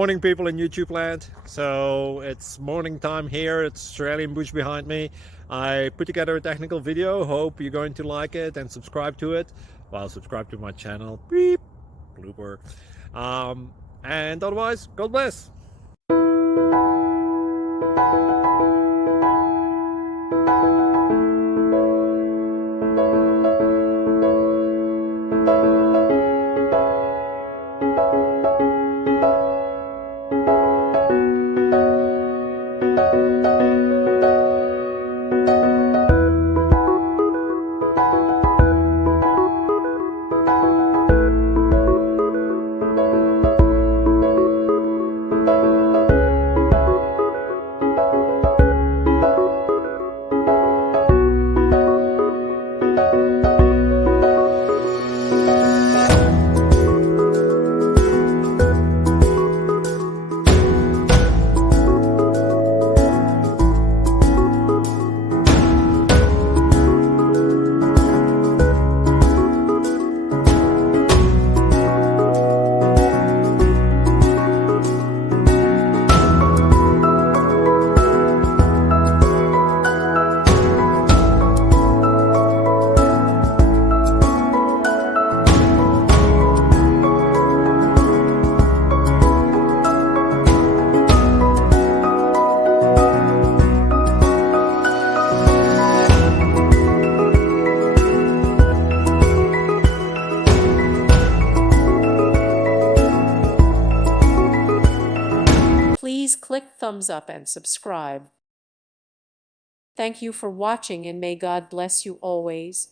Morning people in YouTube land. So it's morning time here. It's Australian bush behind me. I put together a technical video. Hope you're going to like it and subscribe to it. Well, subscribe to my channel. Beep. Blooper. And otherwise, God bless. Please click thumbs up and subscribe. Thank you for watching and may God bless you always.